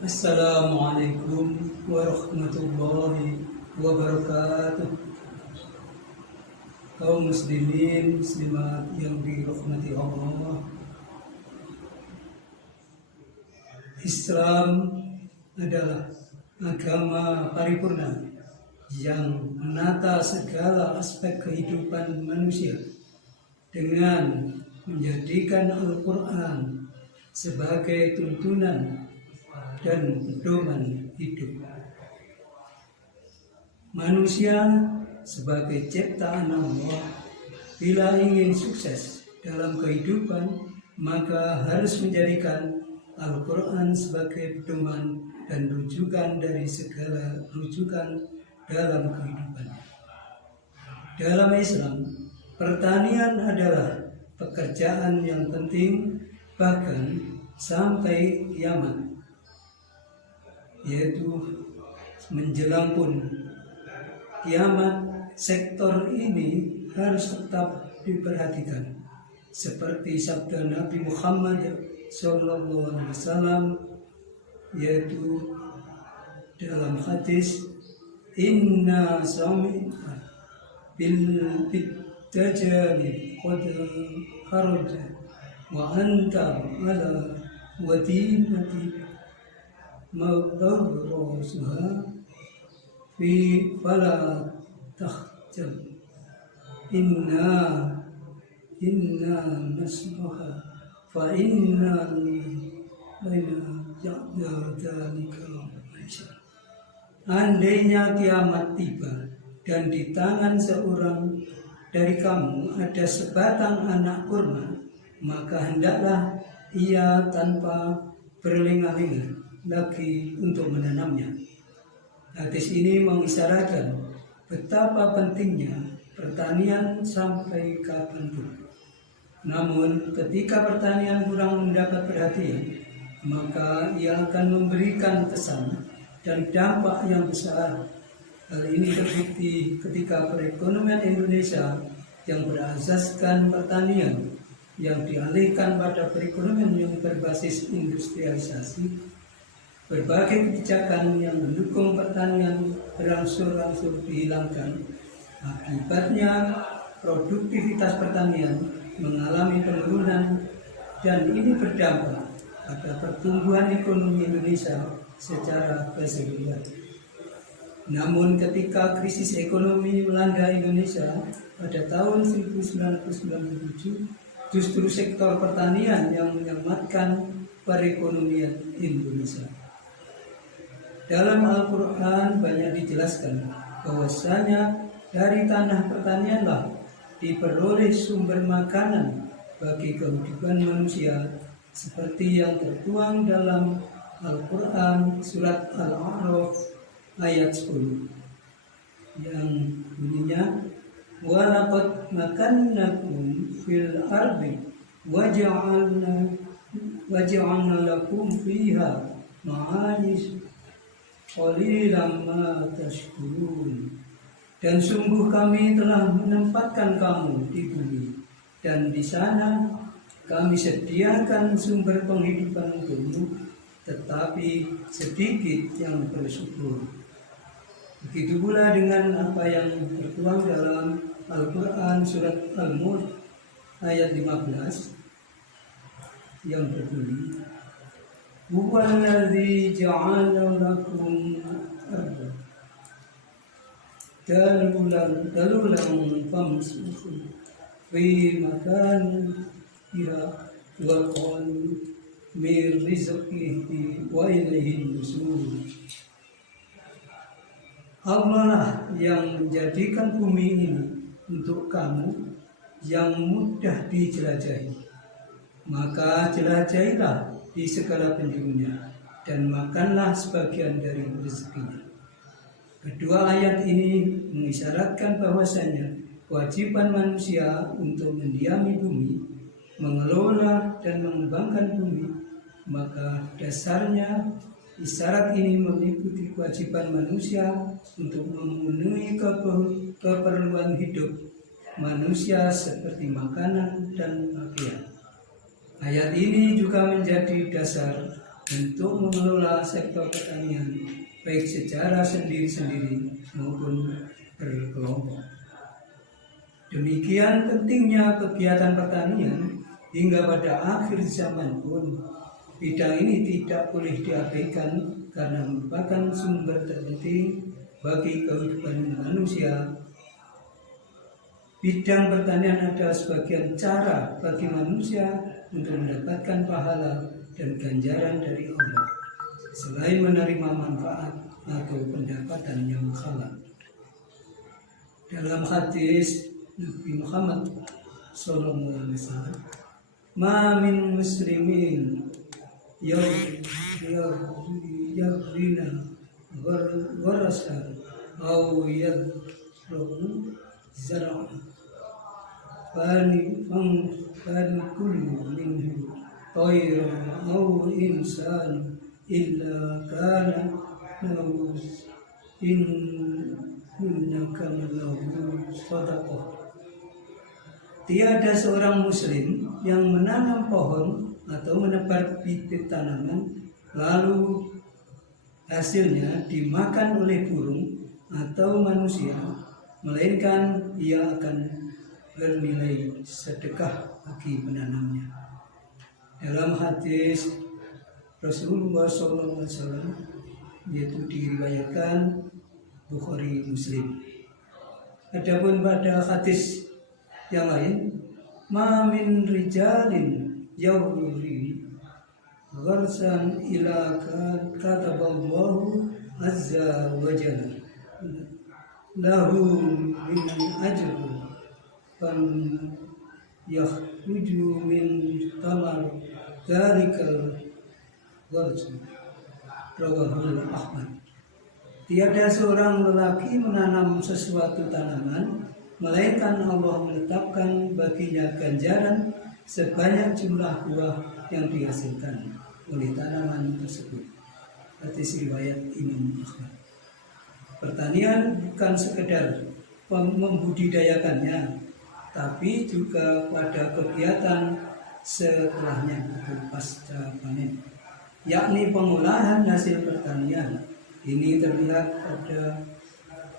Assalamualaikum warahmatullahi wabarakatuh. Kaum muslimin muslimat yang dirahmati Allah, Islam adalah agama paripurna yang menata segala aspek kehidupan manusia dengan menjadikan Al-Quran sebagai tuntunan dan pedoman hidup. Manusia sebagai ciptaan Allah, bila ingin sukses dalam kehidupan, maka harus menjadikan Al-Quran sebagai pedoman dan rujukan dari segala rujukan dalam kehidupan. Dalam Islam, pertanian adalah pekerjaan yang penting bahkan sampai kiamat, yaitu menjelang pun kiamat. Sektor ini harus tetap diperhatikan, seperti sabda Nabi Muhammad SAW, yaitu dalam hadis, Inna sami'a bil tajali qad kharaja wa anta ala wadinati mawdarasuha fi fala takhjal inna nasbaha fa inna baina ya'dalika maisha. Andainya kiamat tiba dan di tangan seorang dari kamu ada sebatang anak kurma, maka hendaklah ia tanpa berlengah-lengah lagi untuk menanamnya. Hadis ini mengisyaratkan betapa pentingnya pertanian sampai kapanpun. Namun ketika pertanian kurang mendapat perhatian, maka ia akan memberikan kesan dan dampak yang besar. Hal ini terbukti ketika perekonomian Indonesia yang berasaskan pertanian yang dialihkan pada perekonomian yang berbasis industrialisasi. Berbagai kebijakan yang mendukung pertanian berangsur-angsur dihilangkan. Akibatnya produktivitas pertanian mengalami penurunan dan ini berdampak pada pertumbuhan ekonomi Indonesia secara keseluruhan. Namun ketika krisis ekonomi melanda Indonesia pada tahun 1997, justru sektor pertanian yang menyelamatkan perekonomian Indonesia. Dalam Al-Quran banyak dijelaskan bahwasanya dari tanah pertanianlah diperoleh sumber makanan bagi kehidupan manusia, seperti yang tertuang dalam Al-Quran surat Al-A'raf ayat 10 yang bunyinya, walaqad makannakum fil ardi waja'alna lakum fiha ma'ayish qalilan ma tashkurun. Dan sungguh kami telah menempatkan kamu di bumi, dan di sana kami sediakan sumber penghidupan untukmu, tetapi sedikit yang bersyukur. Begitu pula dengan apa yang tertuang dalam Al-Quran surat Al-Mulk ayat 15 yang berbunyi, Huwallazi ja'ala lakum arda dalulan famsuhu fi makaniha wa qalu min rizqihi wa ilaihi nusyur. Allah lah yang menjadikan bumi ini untuk kamu yang mudah dijelajahi, maka jelajahilah di segala penjurunya dan makanlah sebagian dari rezekinya. Kedua ayat ini mengisyaratkan bahwasanya kewajiban manusia untuk mendiami bumi, mengelola dan mengembangkan bumi, maka dasarnya isyarat ini mengikuti kewajiban manusia untuk memenuhi keperluan hidup manusia seperti makanan dan pakaian. Ayat ini juga menjadi dasar untuk mengelola sektor pertanian baik secara sendiri-sendiri maupun berkelompok. Demikian pentingnya kegiatan pertanian hingga pada akhir zaman pun bidang ini tidak boleh diabaikan karena merupakan sumber terpenting bagi kehidupan manusia. Bidang pertanian adalah sebagian cara bagi manusia untuk mendapatkan pahala dan ganjaran dari Allah, selain menerima manfaat atau pendapatan yang halal. Dalam hadis Nabi Muhammad SAW, "Ma min muslimin yaghrina gharasan aw yadrubu zar'an fani kullu minhu طيرا أو إنسان إلا كان له إنك له صدقة." Tiada seorang muslim yang menanam pohon atau menebar bibit tanaman lalu hasilnya dimakan oleh burung atau manusia, melainkan ia akan bernilai sedekah bagi penanamnya. Dalam hadis Rasulullah SAW, yaitu diriwayatkan Bukhari Muslim. Adapun pada hadis yang lain, "Ma min rijalin yawri gharsan ila kataballahu azza wa jalla lahu min ajru fan yakhruju min tamar dzalikal gharz." Rawahul Ahmad. Tiada seorang lelaki menanam sesuatu tanaman melainkan Allah menetapkan baginya ganjaran sebanyak jumlah buah yang dihasilkan oleh tanaman tersebut. Hadis riwayat Imam Ahmad. Pertanian bukan sekedar membudidayakannya, tapi juga pada kegiatan setelahnya atau pasca panen, yakni pengolahan hasil pertanian. Ini terlihat pada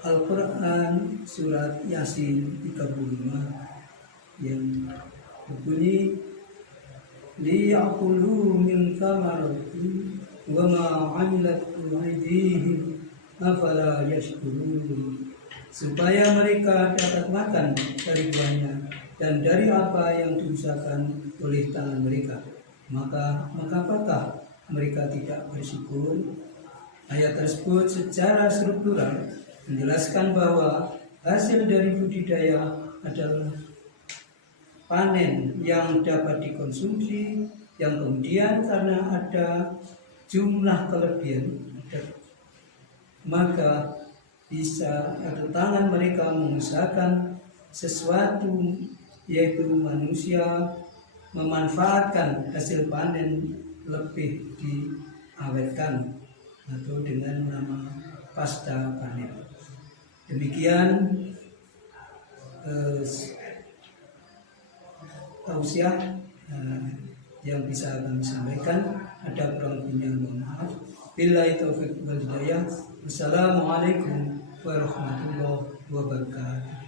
Al-Quran surat Yasin 35 yang berbunyi, "Liya'kulu min thamarati wa ma 'amilatu aydihim afala yashkurun." Supaya mereka dapat makan dari buahnya dan dari apa yang diusahakan oleh tangan mereka, maka apakah mereka tidak bersyukur? Ayat tersebut secara struktural menjelaskan bahwa hasil dari budidaya adalah panen yang dapat dikonsumsi, yang kemudian karena ada jumlah kelebihan, maka bisa atau tangan mereka mengusahakan sesuatu, yaitu manusia memanfaatkan hasil panen lebih diawetkan atau dengan nama pasca panen. Demikian tausiah yang bisa kami sampaikan. Ada kurang lebihnya mohon maaf. Billahi taufiq wal hidayah. Wassalamualaikum warahmatullahi wabarakatuh.